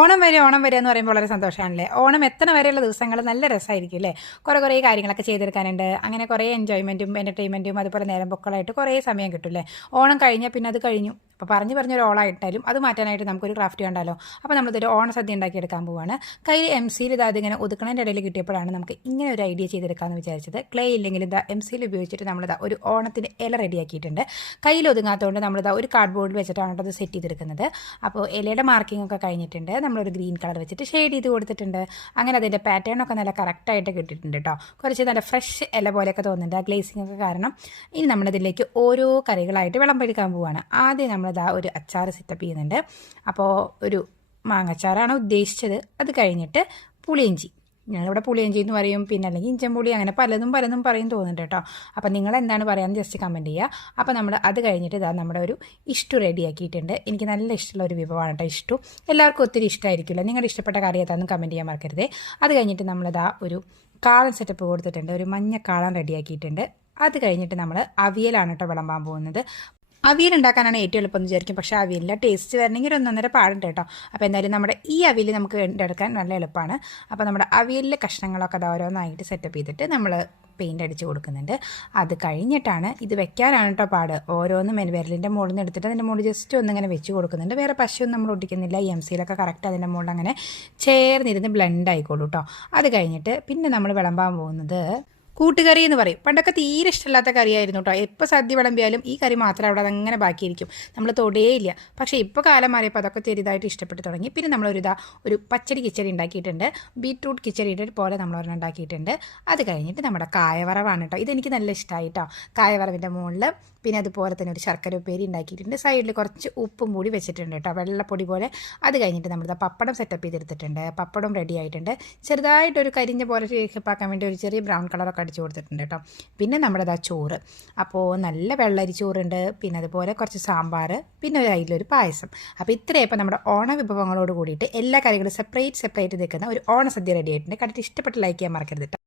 ഓണം വരെ എന്ന് പറയുമ്പോൾ വളരെ സന്തോഷമാണല്ലേ. ഓണം എത്തണ വരെയുള്ള ദിവസങ്ങൾ നല്ല രസമായിരിക്കും അല്ലേ. കുറേ കാര്യങ്ങളൊക്കെ ചെയ്തെടുക്കാനുണ്ട്. അങ്ങനെ കുറേ എൻജോയ്മെൻറ്റും എൻ്റർടൈൻമെൻറ്റും അതുപോലെ നേരം പൊക്കളായിട്ട് കുറേ സമയം കിട്ടും അല്ലേ. ഓണം കഴിഞ്ഞാൽ പിന്നെ അത് കഴിഞ്ഞു. അപ്പോൾ പറഞ്ഞൊരു ഓളായിട്ടാലും അത് മാറ്റാനായിട്ട് നമുക്കൊരു ക്രാഫ്റ്റ് കണ്ടാലോ. അപ്പോൾ നമ്മളിതൊരു ഓണസദ്യ ഉണ്ടാക്കിയെടുക്കാൻ പോവുകയാണ്. കയ്യിൽ MC ഇതിങ്ങനെ ഒതുക്കണതിൻ്റെ ഇടയിൽ കിട്ടിയപ്പോഴാണ് നമുക്ക് ഇങ്ങനെ ഒരു ഐഡിയ ചെയ്തെടുക്കാമെന്ന് വിചാരിച്ചത്. ക്ലേ ഇല്ലെങ്കിൽ MC ഉപയോഗിച്ചിട്ട് നമ്മളിതാ ഒരു ഓണത്തിൻ്റെ ഇല റെഡിയാക്കിയിട്ടുണ്ട്. കയ്യിൽ ഒതുങ്ങാത്തതുകൊണ്ട് നമ്മളിതാ ഒരു കാർഡ് ബോർഡിൽ വെച്ചിട്ടാണ് അത് സെറ്റ് ചെയ്തെടുക്കുന്നത്. അപ്പോൾ ഇലയുടെ മാർക്കിംഗ് ഒക്കെ കഴിഞ്ഞിട്ടുണ്ട്. നമ്മളൊരു ഗ്രീൻ കളർ വെച്ചിട്ട് ഷെയ്ഡ് ചെയ്ത് കൊടുത്തിട്ടുണ്ട്. അങ്ങനെ അതിൻ്റെ പാറ്റേണൊക്കെ നല്ല കറക്റ്റായിട്ട് കിട്ടിയിട്ടുണ്ട് കേട്ടോ. കുറച്ച് നല്ല ഫ്രഷ് ഇല പോലെയൊക്കെ തോന്നുന്നുണ്ട് ആ ഗ്ലേസിംഗ് ഒക്കെ കാരണം. ഇനി നമ്മളിതിലേക്ക് ഓരോ കറികളായിട്ട് വിളമ്പെടുക്കാൻ പോവുകയാണ്. ആദ്യം നമ്മളിതാ ഒരു അച്ചാർ സെറ്റപ്പ് ചെയ്യുന്നുണ്ട്. അപ്പോൾ ഒരു മാങ്ങച്ചാറാണ് ഉദ്ദേശിച്ചത്. അത് കഴിഞ്ഞിട്ട് പുളിയിഞ്ചി, ഞങ്ങളിവിടെ പുളിയിഞ്ചി എന്ന് പറയും, പിന്നെ അല്ലെങ്കിൽ ഇഞ്ചമ്പുളി, അങ്ങനെ പലതും പറയും തോന്നുന്നുണ്ട് കേട്ടോ. അപ്പോൾ നിങ്ങൾ എന്താണ് പറയാമെന്ന് ജസ്റ്റ് കമൻറ്റ് ചെയ്യുക. അപ്പോൾ നമ്മൾ അത് കഴിഞ്ഞിട്ട് ഇതാ നമ്മുടെ ഒരു ഇഷ്ടു റെഡിയാക്കിയിട്ടുണ്ട്. എനിക്ക് നല്ല ഇഷ്ടമുള്ള ഒരു വിഭവമാണ് കേട്ടോ ഇഷ്ടു. എല്ലാവർക്കും ഒത്തിരി ഇഷ്ടമായിരിക്കില്ല. നിങ്ങളുടെ ഇഷ്ടപ്പെട്ട കറി ഏതാണെന്ന് കമൻറ്റ് ചെയ്യാൻ മറക്കരുതേ. അത് കഴിഞ്ഞിട്ട് നമ്മളിതാ ഒരു കാളൻ സെറ്റപ്പ് കൊടുത്തിട്ടുണ്ട്. ഒരു മഞ്ഞ കാളൻ റെഡിയാക്കിയിട്ടുണ്ട്. അത് കഴിഞ്ഞിട്ട് നമ്മൾ അവിയലാണ് കേട്ടോ വിളമ്പാൻ പോകുന്നത്. അവിയൽ ഉണ്ടാക്കാനാണ് ഏറ്റവും എളുപ്പം എന്ന് വിചാരിക്കും. പക്ഷേ അവിയലിൻ്റെ ടേസ്റ്റ് വരണമെങ്കിൽ ഒരു 1.5 പാടുണ്ട് കേട്ടോ. അപ്പോൾ എന്തായാലും നമ്മുടെ ഈ അവിയൽ നമുക്ക് എടുക്കാൻ നല്ല എളുപ്പമാണ്. അപ്പോൾ നമ്മുടെ അവിയലിലെ കഷ്ണങ്ങളൊക്കെ അത് ഓരോന്നായിട്ട് സെറ്റപ്പ് ചെയ്തിട്ട് നമ്മൾ പെയിൻ്റ് അടിച്ച് കൊടുക്കുന്നുണ്ട്. അത് കഴിഞ്ഞിട്ടാണ് ഇത് വെക്കാനാണ് കേട്ടോ പാട്. ഓരോന്നും വിരലിൻ്റെ മുകളിൽ നിന്ന് എടുത്തിട്ട് അതിൻ്റെ മുകളിൽ ജസ്റ്റ് ഒന്നിങ്ങനെ വെച്ച് കൊടുക്കുന്നുണ്ട്. വേറെ പശയൊന്നും നമ്മൾ ഒട്ടിക്കുന്നില്ല. MC കറക്റ്റ് അതിൻ്റെ മുകളിൽ അങ്ങനെ ചേർന്നിരുന്ന് ബ്ലെൻഡ് ആയിക്കോളൂ കേട്ടോ. അത് കഴിഞ്ഞിട്ട് പിന്നെ നമ്മൾ വിളമ്പാൻ പോകുന്നത് കൂട്ടുകറി എന്ന് പറയും. പണ്ടൊക്കെ തീരെ ഇഷ്ടമില്ലാത്ത കറിയായിരുന്നു കേട്ടോ. എപ്പോൾ സദ്യ വിളമ്പിയാലും ഈ കറി മാത്രം അവിടെ അതങ്ങനെ ബാക്കിയിരിക്കും, നമ്മൾ തൊടേയില്ല. പക്ഷേ ഇപ്പോൾ കാലം മാറിയപ്പോൾ അതൊക്കെ ചെറുതായിട്ട് ഇഷ്ടപ്പെട്ട് തുടങ്ങി. പിന്നെ ഒരു പച്ചടി കിച്ചടി ഉണ്ടാക്കിയിട്ടുണ്ട്. ബീട്രൂട്ട് കിച്ചടിയുടെ പോലെ നമ്മളൊരെണ്ണം ഉണ്ടാക്കിയിട്ടുണ്ട്. അത് കഴിഞ്ഞിട്ട് നമ്മുടെ കായവറവാണ് കേട്ടോ. ഇതെനിക്ക് നല്ല ഇഷ്ടമായി കേട്ടോ. കായവറവിൻ്റെ മുകളിൽ പിന്നെ അതുപോലെ തന്നെ ഒരു ശർക്കര ഉപ്പേരി ഉണ്ടാക്കിയിട്ടുണ്ട്. സൈഡിൽ കുറച്ച് ഉപ്പും കൂടി വെച്ചിട്ടുണ്ട് കേട്ടോ, വെള്ളപ്പൊടി പോലെ. അത് കഴിഞ്ഞിട്ട് നമ്മളിതാ പപ്പടം സെറ്റപ്പ് ചെയ്തെടുത്തിട്ടുണ്ട്. പപ്പടം റെഡി ആയിട്ടുണ്ട്. ചെറുതായിട്ടൊരു കരിഞ്ഞ പോലെ ഷേപ്പാക്കാൻ വേണ്ടി ഒരു ചെറിയ ബ്രൗൺ കളറൊക്കെ അടിച്ചു കൊടുത്തിട്ടുണ്ട് കേട്ടോ. പിന്നെ നമ്മുടെ ചോറ്, അപ്പോൾ നല്ല വെള്ളരി ചോറുണ്ട്. പിന്നെ അതുപോലെ കുറച്ച് സാമ്പാർ, പിന്നെ അതിലൊരു പായസം. അപ്പോൾ ഇത്രയപ്പോൾ നമ്മുടെ ഓണ വിഭവങ്ങളോട് കൂടിയിട്ട് എല്ലാ കറികളും സെപ്പറേറ്റ് നിൽക്കുന്ന ഒരു ഓണസദ്യ റെഡി ആയിട്ടുണ്ട്. കണ്ടിട്ട് ഇഷ്ടപ്പെട്ട് ലൈക്ക് ചെയ്യാൻ മറക്കരുത് കേട്ടോ.